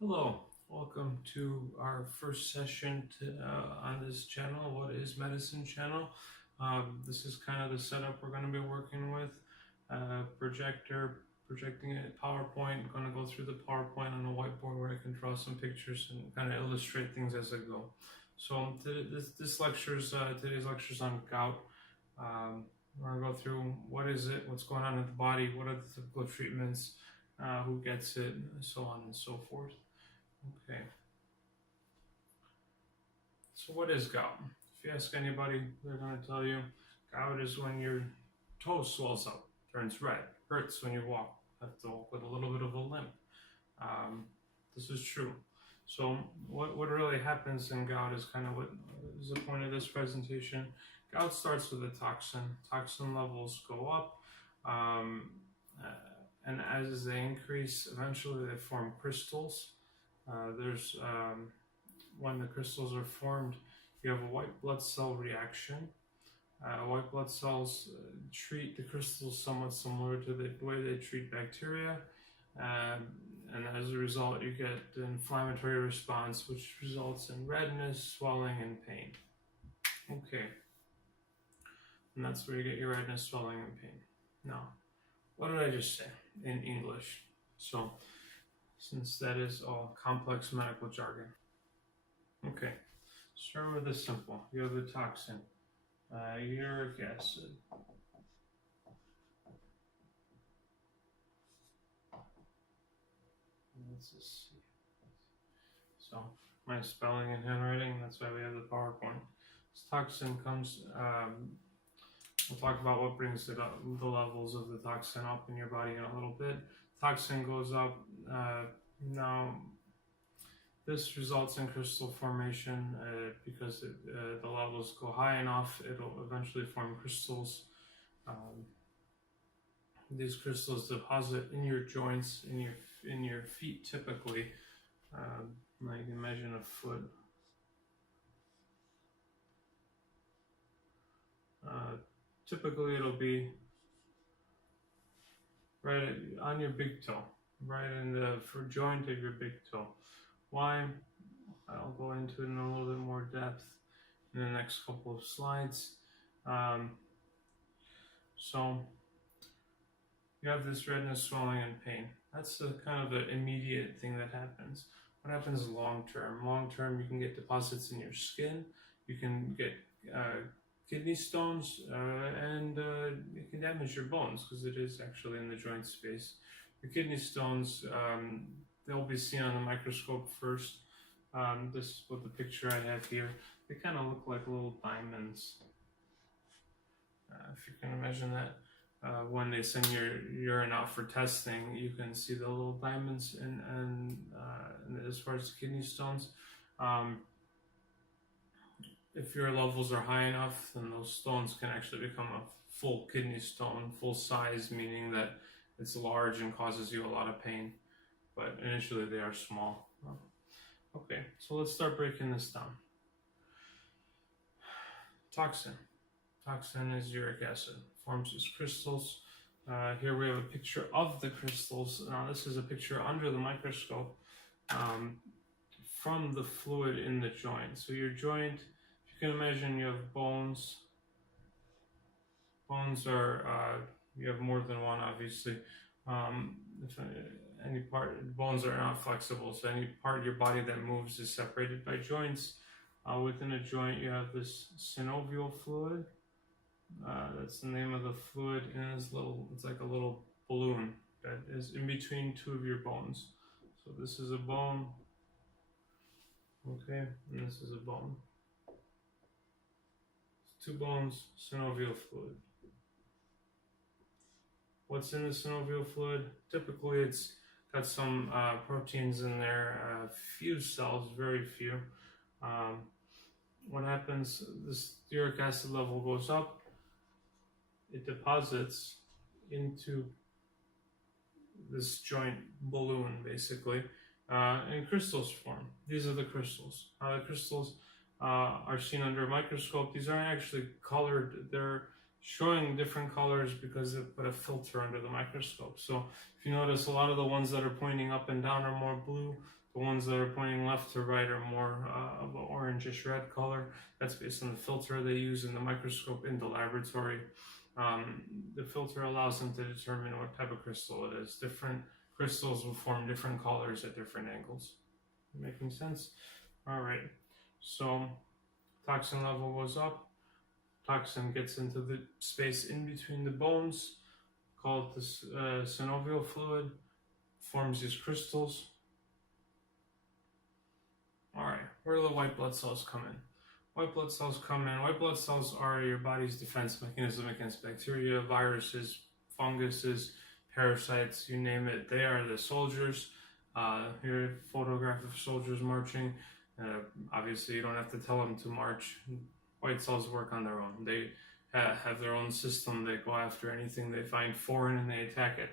Hello, welcome to our first session on this channel. What is Medicine channel? This is kind of the setup we're going to be working with. Projector, projecting it, PowerPoint. Going to go through the PowerPoint on a whiteboard where I can draw some pictures and kind of illustrate things as I go. So this lecture's today's lecture's on gout. We're going to go through what is it, what's going on in the body, what are the typical treatments, who gets it, so on and so forth. Okay, so what is gout? If you ask anybody, they're going to tell you gout is when your toe swells up, turns red, hurts when you walk, have to walk with a little bit of a limp. Um, this is true. So what really happens in gout is kind of what is the point of this presentation. Gout starts with a toxin. Toxin levels go up, um, uh, and as they increase, eventually they form crystals. When the crystals are formed, you have a white blood cell reaction. White blood cells treat the crystals somewhat similar to the way they treat bacteria, and as a result, you get an inflammatory response, which results in redness, swelling, and pain. Okay, and that's where you get your redness, swelling, and pain. Now, what did I just say in English? So, since that is all complex medical jargon. Okay, start with the simple. You have the toxin, uric acid. Let's just see. So, my spelling and handwriting, that's why we have the PowerPoint. This toxin comes, we'll talk about what brings it up, the levels of the toxin up in your body in a little bit. Toxin goes up, now this results in crystal formation because the levels go high enough, it'll eventually form crystals. These crystals deposit in your joints, in your feet typically. You can imagine a foot. Typically it'll be right on your big toe, right in the joint of your big toe. Why? I'll go into it in a little bit more depth in the next couple of slides. So you have this redness, swelling, and pain. That's the kind of the immediate thing that happens. What happens long term? Long term, you can get deposits in your skin. You can get kidney stones, and it can damage your bones because it is actually in the joint space. The kidney stones, they'll be seen on the microscope first. This is what the picture I have here. They kind of look like little diamonds. If you can imagine that. When they send your urine out for testing, you can see the little diamonds and as far as kidney stones. If your levels are high enough, then those stones can actually become a full kidney stone, full size, meaning that it's large and causes you a lot of pain. But initially they are small. Okay, so let's start breaking this down. Toxin. Toxin is uric acid. Forms as crystals. Here we have a picture of the crystals. Now this is a picture under the microscope from the fluid in the joint. So your joint, if you can imagine, you have bones. Bones are, you have more than one obviously. If any part, bones are not flexible, so any part of your body that moves is separated by joints. Within a joint you have this synovial fluid. That's the name of the fluid, and it's like a little balloon that is in between two of your bones. So this is a bone, okay, and this is a bone. Two bones, synovial fluid. What's in the synovial fluid? Typically it's got some proteins in there, few cells, very few. What happens, this uric acid level goes up, it deposits into this joint balloon basically, and crystals form. These are the crystals. The crystals are seen under a microscope. These aren't actually colored, they're showing different colors because they put a filter under the microscope. So if you notice, a lot of the ones that are pointing up and down are more blue. The The ones that are pointing left to right are more of an orangish red color. That's based on the filter they use in the microscope in the laboratory. The filter allows them to determine what type of crystal it is. Different crystals will form different colors at different angles. Making sense? All right. So toxin level goes up. Toxin gets into the space in between the bones, called this synovial fluid, forms these crystals. All right, where do the white blood cells come in? White blood cells come in. White blood cells are your body's defense mechanism against bacteria, viruses, funguses, parasites, you name it. They are the soldiers. Here, a photograph of soldiers marching. Obviously, you don't have to tell them to march. White cells work on their own. They have their own system. They go after anything they find foreign and they attack it.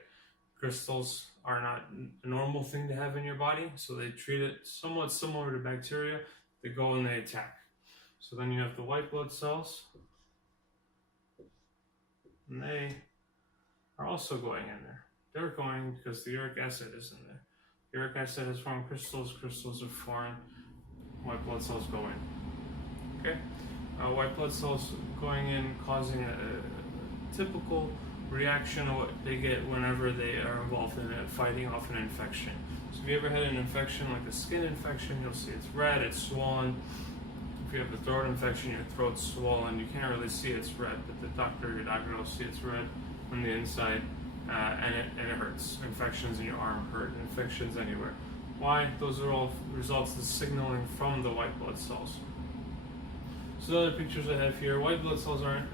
Crystals are not a normal thing to have in your body, so they treat it somewhat similar to bacteria. They go and they attack. So then you have the white blood cells, and they are also going in there. They're going because the uric acid is in there. Uric acid has formed crystals. Crystals are foreign. White blood cells go in. Okay? White blood cells going in, causing a typical reaction of what they get whenever they are involved in fighting off an infection. So if you ever had an infection like a skin infection, you'll see it's red, it's swollen. If you have a throat infection, your throat's swollen. You can't really see it's red, but your doctor will see it's red on the inside, and it hurts. Infections in your arm hurt, infections anywhere. Why? Those are all results of signaling from the white blood cells. So the other pictures I have here, white blood cells aren't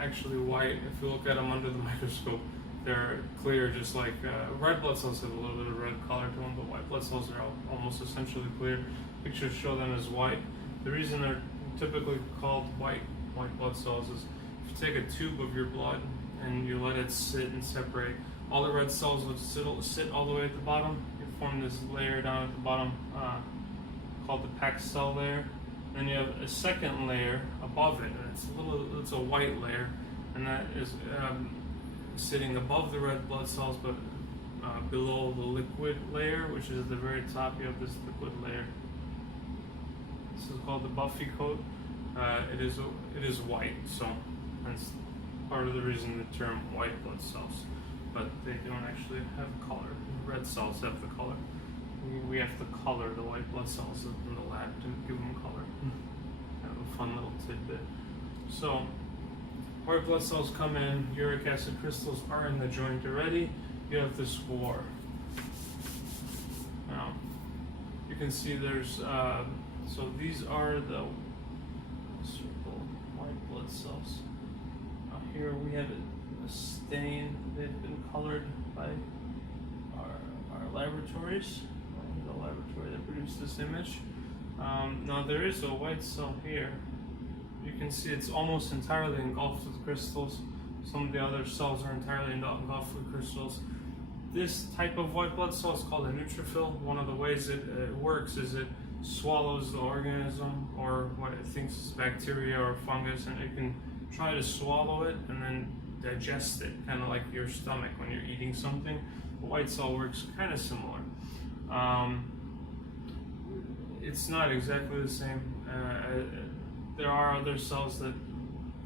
actually white. If you look at them under the microscope, they're clear, just like red blood cells have a little bit of red color to them, but white blood cells are almost essentially clear. Pictures show them as white. The reason they're typically called white blood cells is if you take a tube of your blood and you let it sit and separate, all the red cells would sit all the way at the bottom. You form this layer down at the bottom called the Pax cell layer. Then you have a second layer above it, and it's a white layer, and that is sitting above the red blood cells, but below the liquid layer, which is at the very top. You have this liquid layer. This is called the Buffy coat. It is white, so that's part of the reason the term white blood cells. But they don't actually have color. Red cells have the color. We have to color the white blood cells in the lab to give them color. Kind of a fun little tidbit. So, white blood cells come in, uric acid crystals are in the joint already. You have this war. Now, you can see there's, so these are the circle white blood cells. Now here we have a stain. They've been colored by our laboratories. The laboratory that produced this image. Now there is a white cell here. You can see it's almost entirely engulfed with crystals. Some of the other cells are entirely engulfed with crystals. This type of white blood cell is called a neutrophil. One of the ways it works is it swallows the organism or what it thinks is bacteria or fungus, and it can try to swallow it and then digest it, kind of like your stomach when you're eating something. The white cell works kind of similar. It's not exactly the same. There are other cells that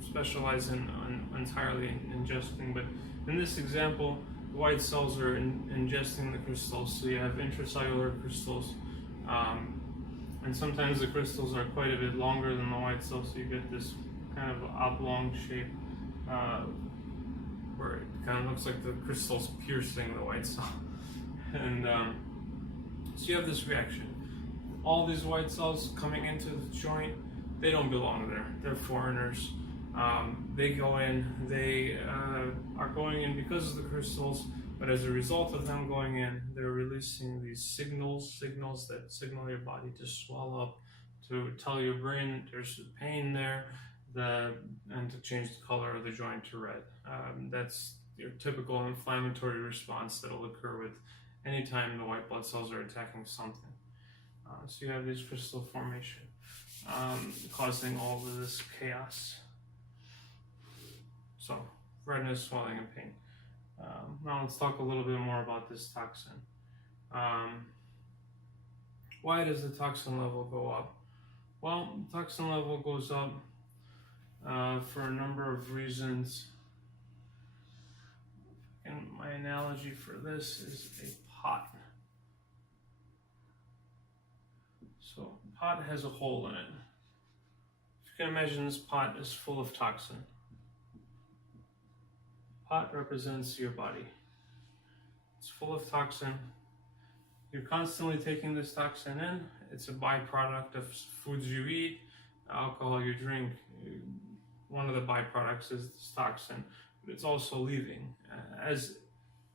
specialize in entirely ingesting, but in this example, the white cells are ingesting the crystals, so you have intracellular crystals, and sometimes the crystals are quite a bit longer than the white cells, so you get this kind of oblong shape where it kind of looks like the crystal's piercing the white cell. And so you have this reaction. All these white cells coming into the joint, they don't belong there. They're foreigners. They go in, they are going in because of the crystals, but as a result of them going in, they're releasing these signals that signal your body to swell up, to tell your brain that there's pain there, and to change the color of the joint to red. That's your typical inflammatory response that'll occur with any time the white blood cells are attacking something. So you have this crystal formation causing all of this chaos. So, redness, swelling, and pain. Now let's talk a little bit more about this toxin. Why does the toxin level go up? Well, the toxin level goes up for a number of reasons. And my analogy for this is a pot. So, pot has a hole in it. If you can imagine, this pot is full of toxin. Pot represents your body. It's full of toxin. You're constantly taking this toxin in. It's a byproduct of foods you eat, alcohol you drink. One of the byproducts is this toxin, but it's also leaving. As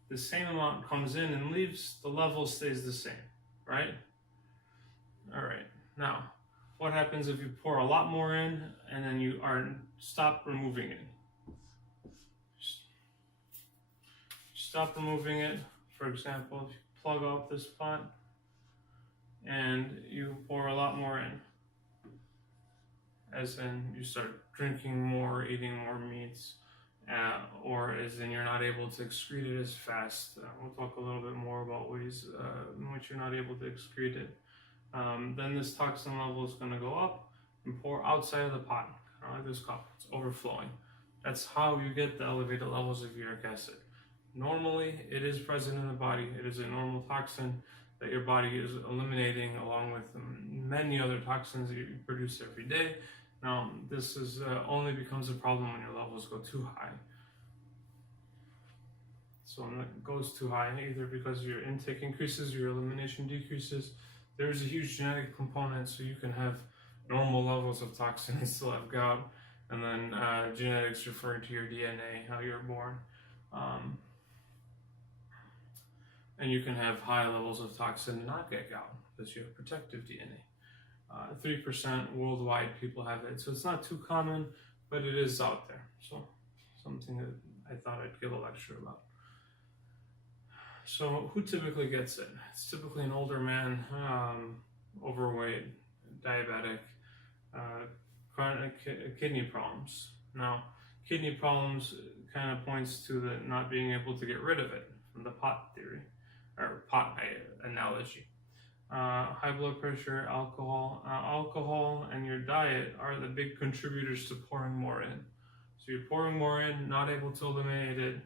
the same amount comes in and leaves, the level stays the same, right? All right. Now, what happens if you pour a lot more in and then you stop removing it? Stop removing it. For example, if you plug up this pot and you pour a lot more in, as in you start drinking more, eating more meats, or as in you're not able to excrete it as fast. We'll talk a little bit more about ways in which you're not able to excrete it. Then this toxin level is going to go up and pour outside of the pot, kind of like this cup. It's overflowing. That's how you get the elevated levels of uric acid. Normally, it is present in the body. It is a normal toxin that your body is eliminating along with many other toxins that you produce every day. Now, this is only becomes a problem when your levels go too high. So when it goes too high, either because your intake increases, your elimination decreases, there's a huge genetic component, so you can have normal levels of toxin and still have gout, and then genetics referring to your DNA, how you're born. And you can have high levels of toxin and not get gout because you have protective DNA. 3% worldwide people have it, so it's not too common, but it is out there. So something that I thought I'd give a lecture about. So who typically gets it? It's typically an older man, overweight, diabetic, chronic kidney problems. Now, kidney problems kind of points to the not being able to get rid of it from the pot theory, or pot analogy. High blood pressure, alcohol and your diet are the big contributors to pouring more in. So you're pouring more in, not able to eliminate it.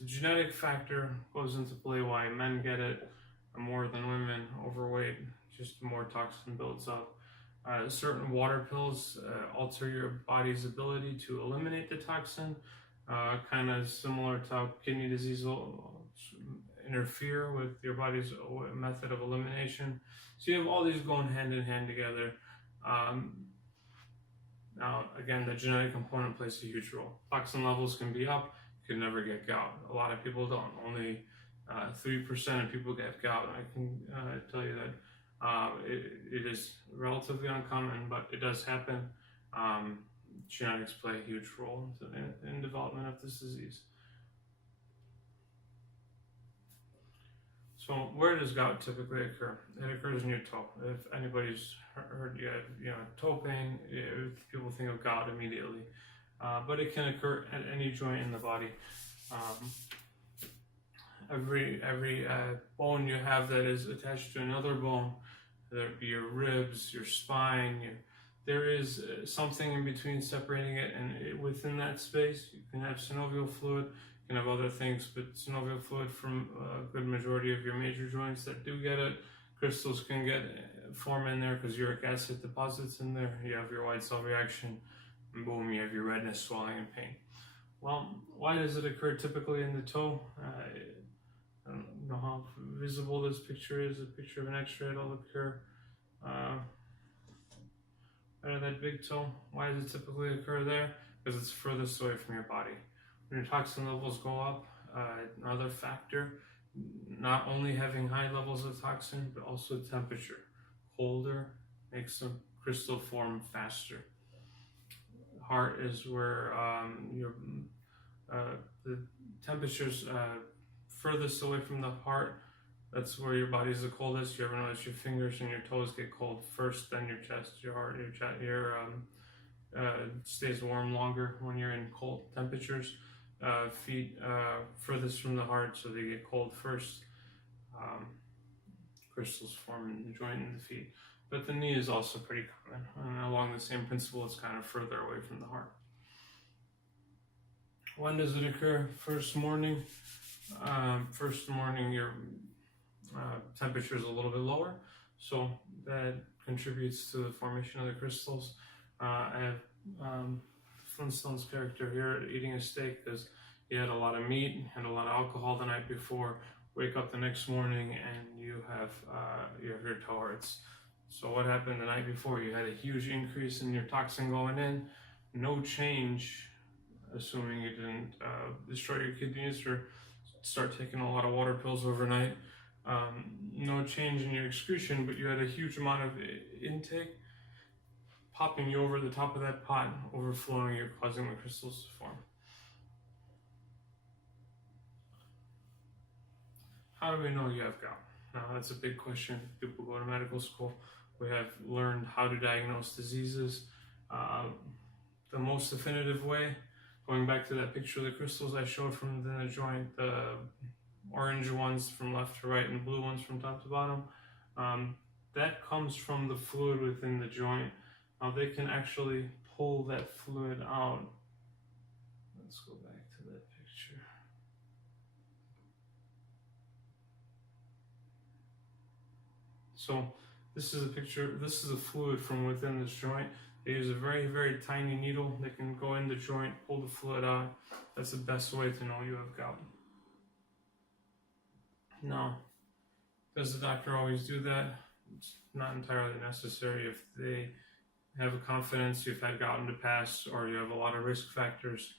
The genetic factor goes into play why men get it more than women, overweight, just more toxin builds up. Certain water pills alter your body's ability to eliminate the toxin, kind of similar to how kidney disease will interfere with your body's method of elimination. So you have all these going hand in hand together. Now, again, the genetic component plays a huge role. Toxin levels can be up, you can never get gout. A lot of people don't. Only 3% of people get gout. I can tell you that it is relatively uncommon, but it does happen. Genetics play a huge role in development of this disease. So where does gout typically occur? It occurs in your toe. If anybody's heard you have toe pain, people think of gout immediately. But it can occur at any joint in the body. Every bone you have that is attached to another bone, whether it be your ribs, your spine, there is something in between separating it, and within that space you can have synovial fluid. You can have other things, but synovial fluid from a good majority of your major joints that do get it. Crystals can form in there because uric acid deposits in there. You have your white cell reaction, and boom, you have your redness, swelling, and pain. Well, why does it occur typically in the toe? I don't know how visible this picture is. A picture of an X-ray, it'll occur out of that big toe. Why does it typically occur there? Because it's furthest away from your body. When your toxin levels go up, another factor, not only having high levels of toxin, but also temperature. Colder makes the crystal form faster. Heart is where the temperature's furthest away from the heart. That's where your body's the coldest. You ever notice your fingers and your toes get cold first, then your chest, your heart, stays warm longer when you're in cold temperatures. Feet furthest from the heart, so they get cold first. crystals form in the joint in the feet. But the knee is also pretty common. And along the same principle, it's kind of further away from the heart. When does it occur? First morning. First morning, your temperature is a little bit lower, so that contributes to the formation of the crystals. I have Flintstone's character here eating a steak because he had a lot of meat, had a lot of alcohol the night before. Wake up the next morning and you have your toe hurts. So what happened the night before? You had a huge increase in your toxin going in, no change, assuming you didn't destroy your kidneys or start taking a lot of water pills overnight. No change in your excretion, but you had a huge amount of intake, popping you over the top of that pot, overflowing you, causing the crystals to form. How do we know you have gout? Now, that's a big question. People go to medical school. We have learned how to diagnose diseases. The most definitive way, going back to that picture of the crystals I showed from within the joint, the orange ones from left to right and blue ones from top to bottom, that comes from the fluid within the joint. Now they can actually pull that fluid out. Let's go back to that picture. So this is a picture, this is a fluid from within this joint. They use a very, very tiny needle. They can go in the joint, pull the fluid out. That's the best way to know you have gout. Now, does the doctor always do that? It's not entirely necessary. If they have a confidence you've had gout in the past or you have a lot of risk factors,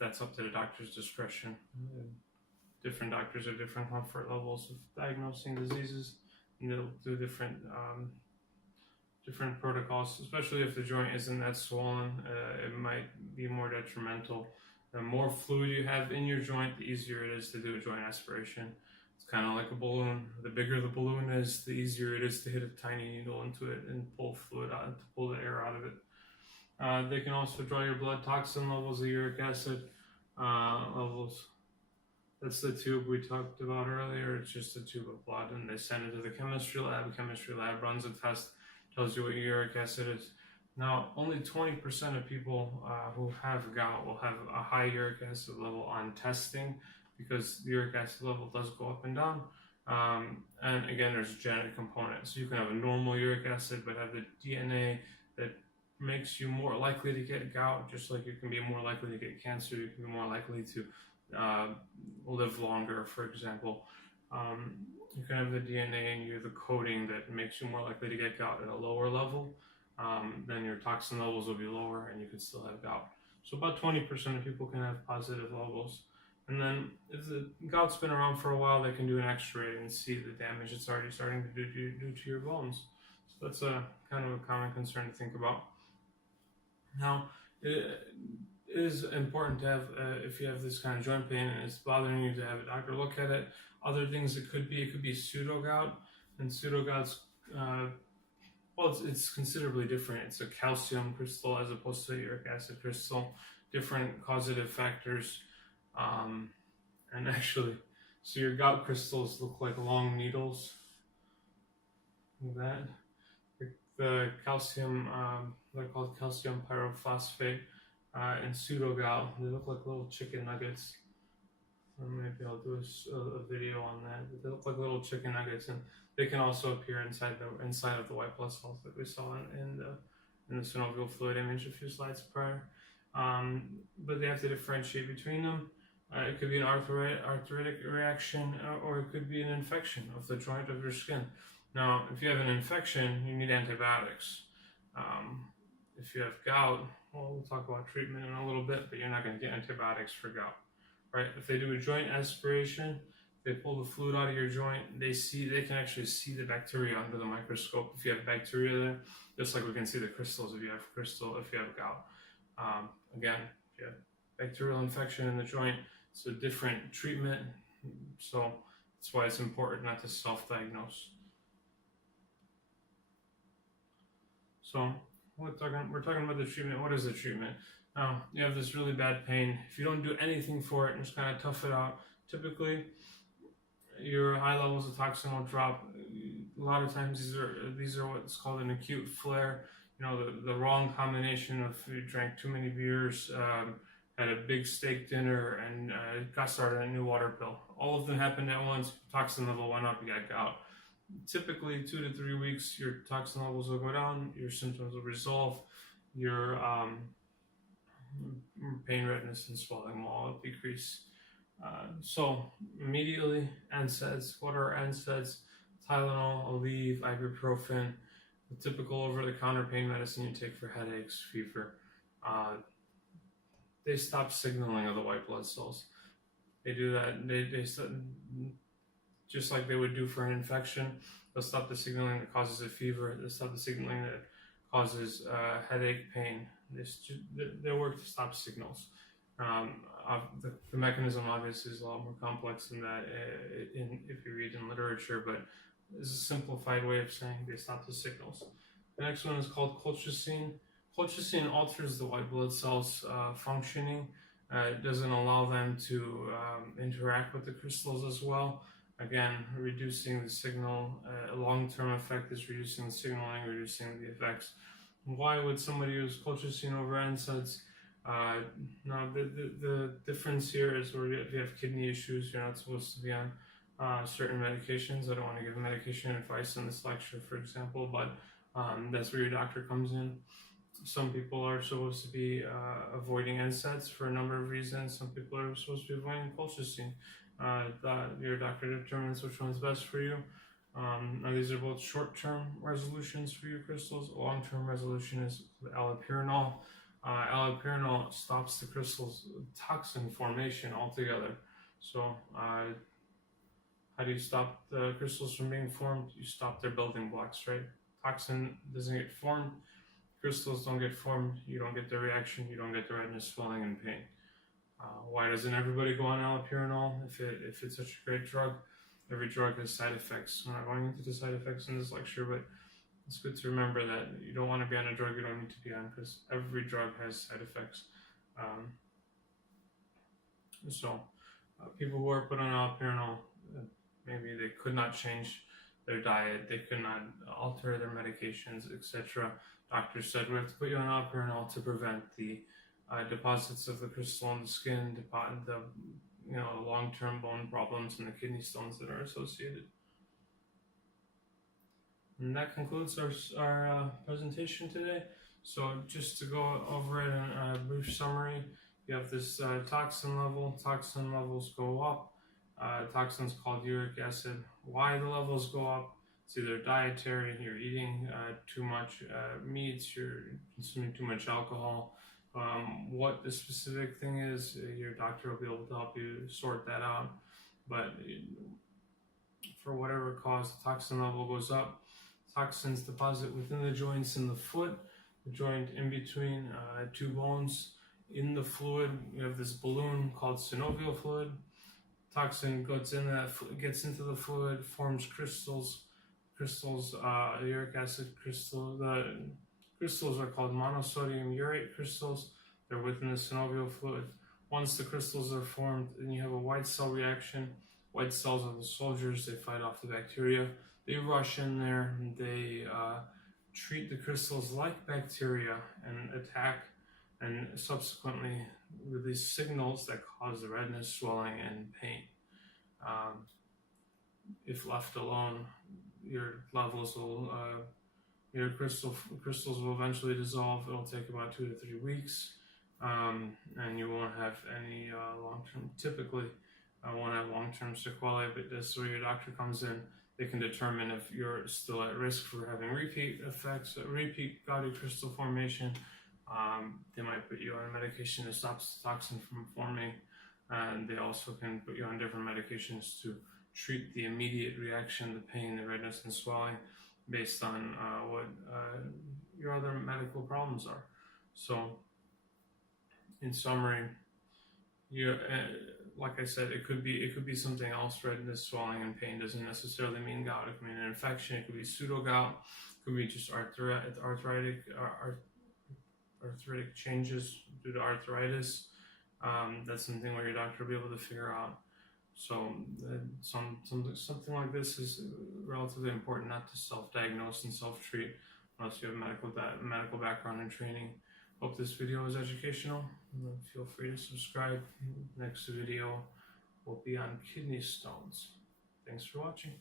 that's up to the doctor's discretion. Different doctors have different comfort levels of diagnosing diseases, and they'll do different protocols, especially if the joint isn't that swollen. It might be more detrimental. The more fluid you have in your joint, the easier it is to do a joint aspiration. It's kind of like a balloon. The bigger the balloon is, the easier it is to hit a tiny needle into it and pull fluid out, to pull the air out of it. They can also draw your blood toxin levels, the uric acid levels. That's the tube we talked about earlier. It's just a tube of blood, and they send it to the chemistry lab. The chemistry lab runs a test, tells you what your uric acid is. Now, only 20% of people who have gout will have a high uric acid level on testing, because the uric acid level does go up and down. And again, there's a genetic component. So you can have a normal uric acid, but have the DNA that makes you more likely to get gout, just like you can be more likely to get cancer, you can be more likely to live longer, for example. You can have the DNA and you have the coding that makes you more likely to get gout at a lower level. Then your toxin levels will be lower and you can still have gout. So about 20% of people can have positive levels. And then if the gout's been around for a while, they can do an x-ray and see the damage it's already starting to do to your bones. So that's a kind of a common concern to think about. Now, it is important to have, if you have this kind of joint pain and it's bothering you, to have a doctor look at it. Other things it could be pseudo-gout, and pseudo-gout's, well, it's considerably different. It's a calcium crystal as opposed to a uric acid crystal, different causative factors. And actually, so your gout crystals look like long needles. Like that. The calcium, they're called calcium pyrophosphate, and pseudo-gout, they look like little chicken nuggets. Maybe I'll do a video on that. But they look like little chicken nuggets, and they can also appear inside of the white blood cells that we saw in the synovial fluid image a few slides prior. But they have to differentiate between them. It could be an arthritic reaction, or it could be an infection of the joint of your skin. Now, if you have an infection, you need antibiotics. If you have gout, well, we'll talk about treatment in a little bit, but you're not going to get antibiotics for gout, right? If they do a joint aspiration, they pull the fluid out of your joint, they can actually see the bacteria under the microscope. If you have bacteria there, just like we can see the crystals if you have gout. Again, if you have bacterial infection in the joint, it's a different treatment, so that's why it's important not to self-diagnose. So we're talking about the treatment. What is the treatment? Now, you have this really bad pain. If you don't do anything for it and just kind of tough it out, typically your high levels of toxin will drop. A lot of times these are what's called an acute flare. You know, the wrong combination of you drank too many beers, had a big steak dinner, and got started on a new water pill. All of them happened at once. Toxin level went up. You got gout. Typically, 2 to 3 weeks, your toxin levels will go down. Your symptoms will resolve. Your pain, redness, and swelling will all decrease. So immediately, NSAIDs. What are NSAIDs? Tylenol, Aleve, ibuprofen, the typical over-the-counter pain medicine you take for headaches, fever. They stop signaling of the white blood cells. They do that. They just like they would do for an infection. They'll stop the signaling that causes a fever. They'll stop the signaling that causes headache, pain. They work to stop signals. The mechanism obviously is a lot more complex than that if you read in literature, but it's a simplified way of saying they stop the signals. The next one is called colchicine. Colchicine alters the white blood cells functioning. It doesn't allow them to interact with the crystals as well. Again, reducing the signal. A long-term effect is reducing the signaling, reducing the effects. Why would somebody use colchicine over NSAIDs? Now, the difference here is where if you have kidney issues, you're not supposed to be on certain medications. I don't want to give medication advice in this lecture, for example, but that's where your doctor comes in. Some people are supposed to be avoiding NSAIDs for a number of reasons. Some people are supposed to be avoiding colchicine. Your doctor determines which one's best for you. Now these are both short-term resolutions for your crystals. A long-term resolution is allopurinol. Allopurinol stops the crystals' toxin formation altogether. So how do you stop the crystals from being formed? You stop their building blocks, right? Toxin doesn't get formed, crystals don't get formed, you don't get the reaction, you don't get the redness, swelling, and pain. Why doesn't everybody go on allopurinol if it's such a great drug? Every drug has side effects. I'm not going into the side effects in this lecture, but it's good to remember that you don't want to be on a drug you don't need to be on, because every drug has side effects. People who are put on allopurinol, maybe they could not change their diet, they could not alter their medications, etc. Doctors said, we have to put you on allopurinol to prevent the deposits of the crystal in the skin, the long-term bone problems, and the kidney stones that are associated. And that concludes our presentation today. So just to go over it in a brief summary, you have this toxin level. Toxin levels go up. Toxins called uric acid. Why the levels go up? It's either dietary, you're eating too much meats, you're consuming too much alcohol. What the specific thing is, your doctor will be able to help you sort that out. But for whatever cause, the toxin level goes up. Toxins deposit within the joints in the foot, the joint in between two bones. In the fluid, we have this balloon called synovial fluid. Toxin gets into the fluid, forms crystals. Uric acid crystals. The crystals are called monosodium urate crystals. They're within the synovial fluid. Once the crystals are formed, then you have a white cell reaction. White cells are the soldiers. They fight off the bacteria. They rush in there. And they treat the crystals like bacteria and attack, and subsequently release signals that cause the redness, swelling, and pain. If left alone, your levels will, your crystals will eventually dissolve. It'll take about 2 to 3 weeks, and you won't have any long-term. Typically, won't have long-term sequelae. But this is where your doctor comes in. They can determine if you're still at risk for having repeat effects, repeat gouty crystal formation. They might put you on medication that stops the toxin from forming, and they also can put you on different medications to treat the immediate reaction, the pain, the redness, and swelling, based on what your other medical problems are. So, in summary, like I said, it could be something else. Redness, swelling, and pain doesn't necessarily mean gout. It could mean an infection. It could be pseudo-gout. It could be just arthritic changes due to arthritis. That's something where your doctor will be able to figure out. So something like this is relatively important not to self-diagnose and self-treat unless you have medical background and training. Hope this video was educational. Feel free to subscribe. Next video will be on kidney stones. Thanks for watching.